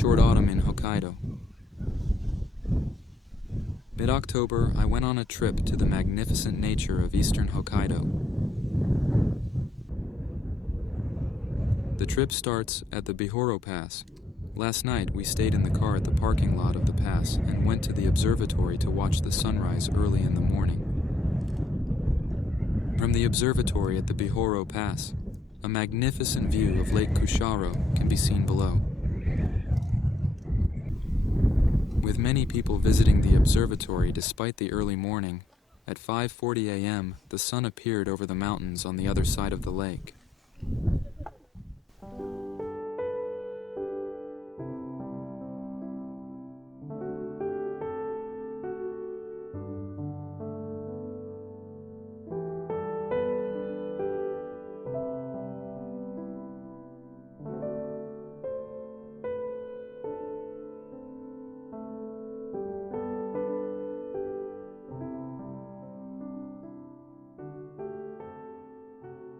Short autumn in Hokkaido. Mid-October, I went on a trip to the magnificent nature of eastern Hokkaido. The trip starts at the Bihoro Pass. Last night, we stayed in the car at the parking lot of the pass and went to the observatory to watch the sunrise early in the morning. From the observatory at the Bihoro Pass, a magnificent view of Lake屈斜路can be seen below. With many people visiting the observatory despite the early morning, at 5:40 a.m., the sun appeared over the mountains on the other side of the lake.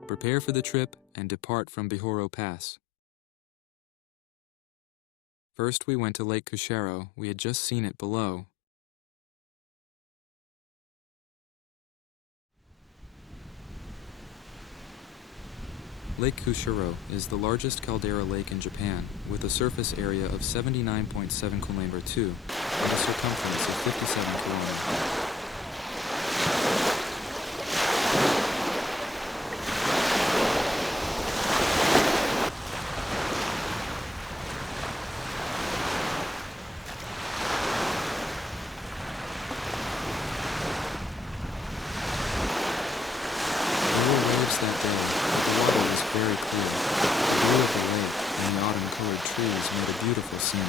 Prepare for the trip and depart from Bihoro Pass. First, we went to Lake屈斜路. We had just seen it below. Lake屈斜路is the largest caldera lake in Japan, with a surface area of 79.7 km2 and a circumference of 57 km. That day, the water was very clear. The blue of the lake and the autumn-colored trees made a beautiful scene.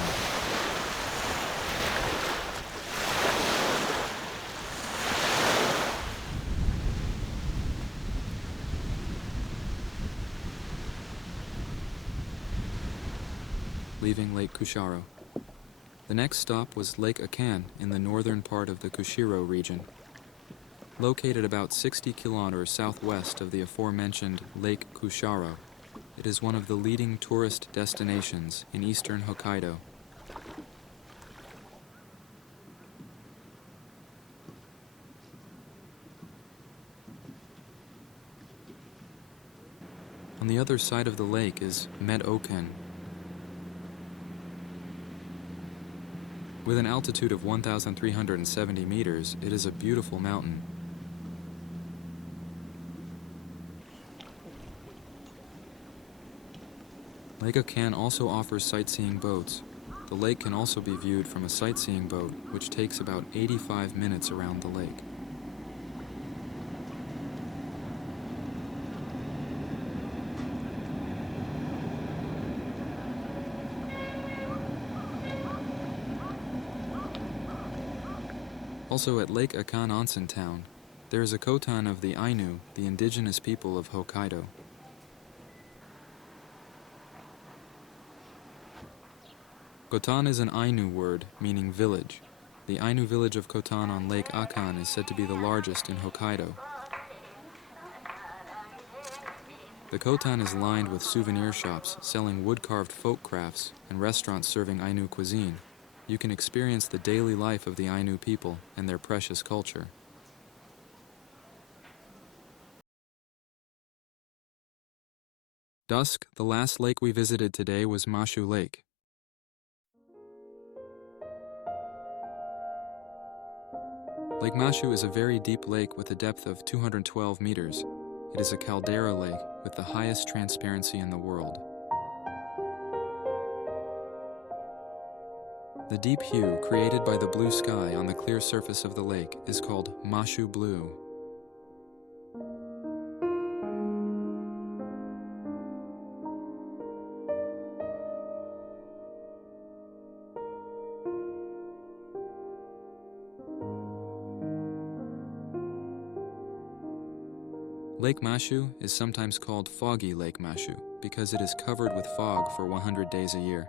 Leaving Lake屈斜路. The next stop was Lake Akan in the northern part of the Kushiro region. Located about 60 kilometers southwest of the aforementioned Lake屈斜路, it is one of the leading tourist destinations in eastern Hokkaido. On the other side of the lake is Med-Oken. With an altitude of 1,370 meters, it is a beautiful mountain. Lake Akan also offers sightseeing boats. The lake can also be viewed from a sightseeing boat, which takes about 85 minutes around the lake. Also at Lake Akan Onsen Town, there is a kotan of the Ainu, the indigenous people of Hokkaido. Kotan is an Ainu word meaning village. The Ainu village of Kotan on Lake Akan is said to be the largest in Hokkaido. The kotan is lined with souvenir shops selling wood-carved folk crafts and restaurants serving Ainu cuisine. You can experience the daily life of the Ainu people and their precious culture. Dusk, the last lake we visited today was Mashu Lake. Lake Mashu is a very deep lake with a depth of 212 meters. It is a caldera lake with the highest transparency in the world. The deep hue created by the blue sky on the clear surface of the lake is called Mashu blue. Lake Mashu is sometimes called Foggy Lake Mashu because it is covered with fog for 100 days a year.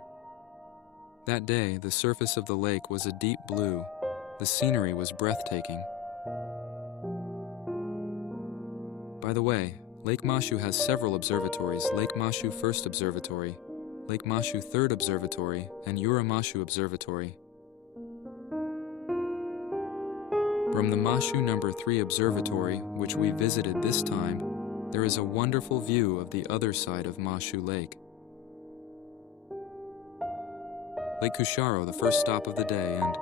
That day, the surface of the lake was a deep blue. The scenery was breathtaking. By the way, Lake Mashu has several observatories. Lake Mashu First Observatory, Lake Mashu 3rd Observatory, and Uramashu Observatory. From the Mashu No. 3 Observatory, which we visited this time, there is a wonderful view of the other side of Mashu Lake. Lake屈斜路, the first stop of the day, and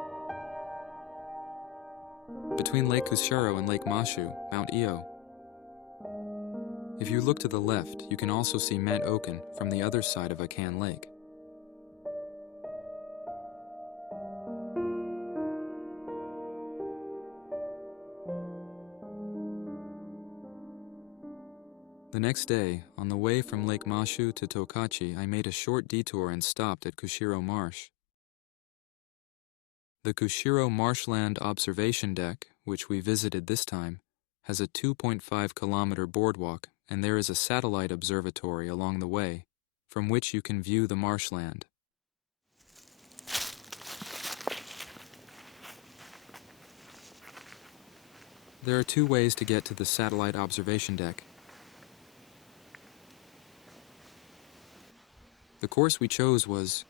between Lake屈斜路and Lake Mashu, Mount Io. If you look to the left, you can also see Mount Oken from the other side of Akan Lake. The next day, on the way from Lake Mashu to Tokachi, I made a short detour and stopped at Kushiro Marsh. The Kushiro Marshland Observation Deck, which we visited this time, has a 2.5-kilometer boardwalk, and there is a satellite observatory along the way, from which you can view the marshland. There are 2 ways to get to the satellite observation deck. The course we chose was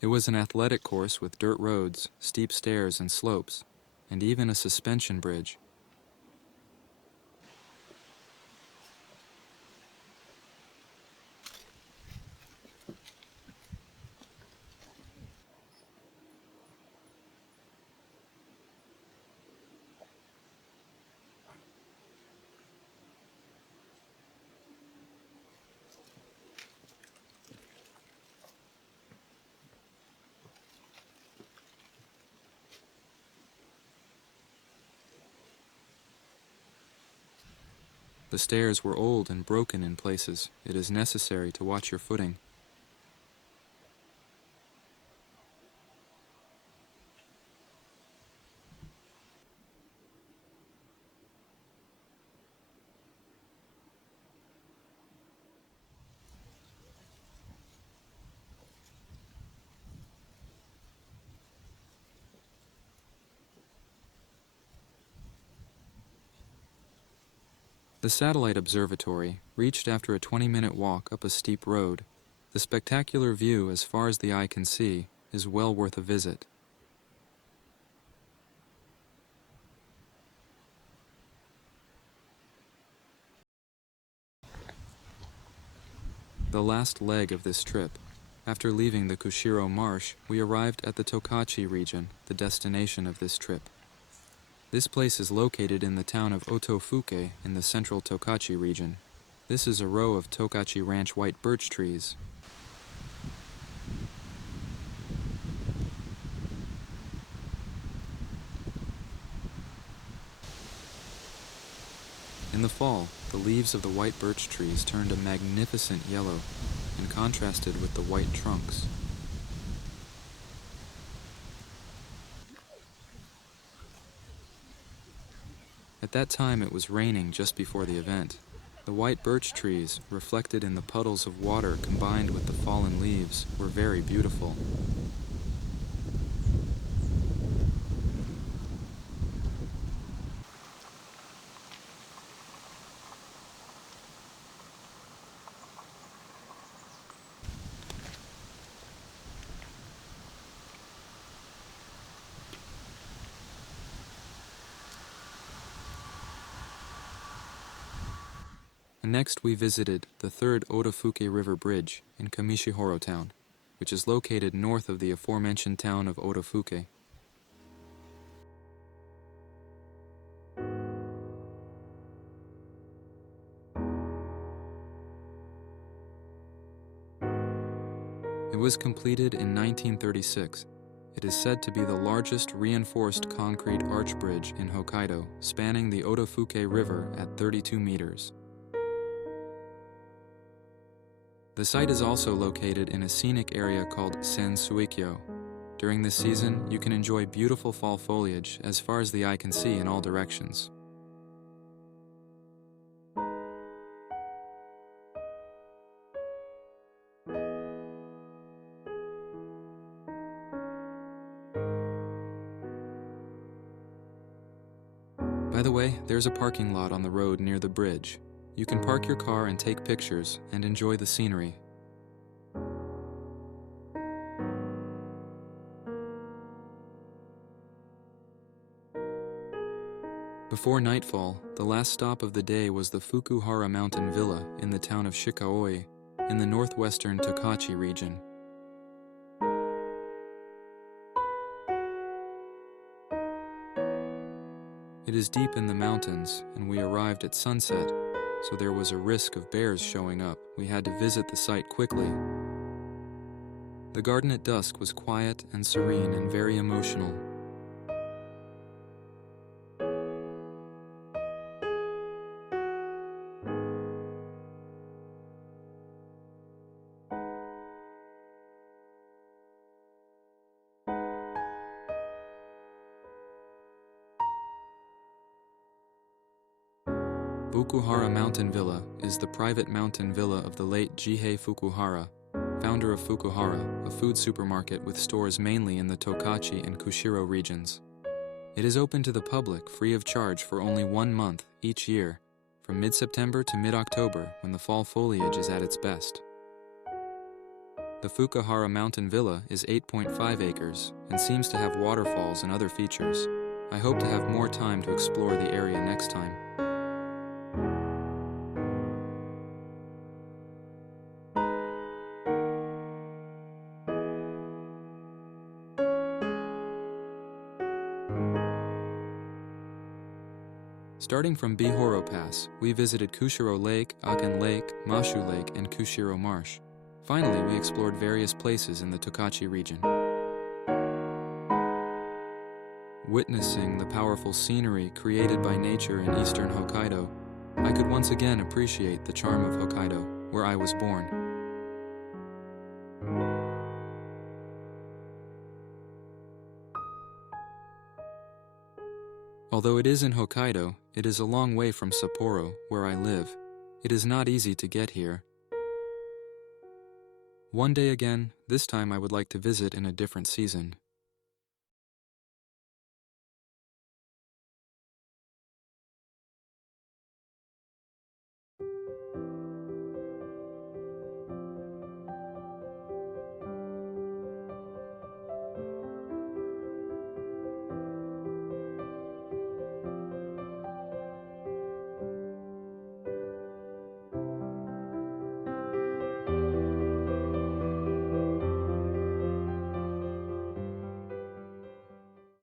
an athletic course with dirt roads, steep stairs and slopes, and even a suspension bridge. The stairs were old and broken in places. It is necessary to watch your footing. The satellite observatory reached after a 20-minute walk up a steep road. The spectacular view, as far as the eye can see, is well worth a visit. The last leg of this trip. After leaving the Kushiro Marsh, we arrived at the Tokachi region, the destination of this trip. This place is located in the town of Otofuke in the central Tokachi region. This is a row of Tokachi Ranch white birch trees. In the fall, the leaves of the white birch trees turned a magnificent yellow and contrasted with the white trunks. At that time it was raining just before the event. The white birch trees, reflected in the puddles of water combined with the fallen leaves, were very beautiful. And next we visited the 3rd Otofuke River Bridge in Kamishihoro Town, which is located north of the aforementioned town of Otofuke. It was completed in 1936. It is said to be the largest reinforced concrete arch bridge in Hokkaido, spanning the Otofuke River at 32 meters. The site is also located in a scenic area called Sensuikyo. During this season, you can enjoy beautiful fall foliage as far as the eye can see in all directions. By the way, there's a parking lot on the road near the bridge. You can park your car and take pictures and enjoy the scenery. Before nightfall, the last stop of the day was the Fukuhara Mountain Villa in the town of Shikaoi, in the northwestern Tokachi region. It is deep in the mountains, and we arrived at sunset, so there was a risk of bears showing up. We had to visit the site quickly. The garden at dusk was quiet and serene and very emotional. Fukuhara Mountain Villa is the private mountain villa of the late Jihei Fukuhara, founder of Fukuhara, a food supermarket with stores mainly in the Tokachi and Kushiro regions. It is open to the public free of charge for only 1 month each year, from mid-September to mid-October when the fall foliage is at its best. The Fukuhara Mountain Villa is 8.5 acres and seems to have waterfalls and other features. I hope to have more time to explore the area next time. Starting from Bihoro Pass, we visited Kushiro Lake, Aken Lake, Mashu Lake, and Kushiro Marsh. Finally, we explored various places in the Tokachi region. Witnessing the powerful scenery created by nature in eastern Hokkaido, I could once again appreciate the charm of Hokkaido, where I was born. Although it is in Hokkaido, it is a long way from Sapporo, where I live. It is not easy to get here. One day again, this time I would like to visit in a different season.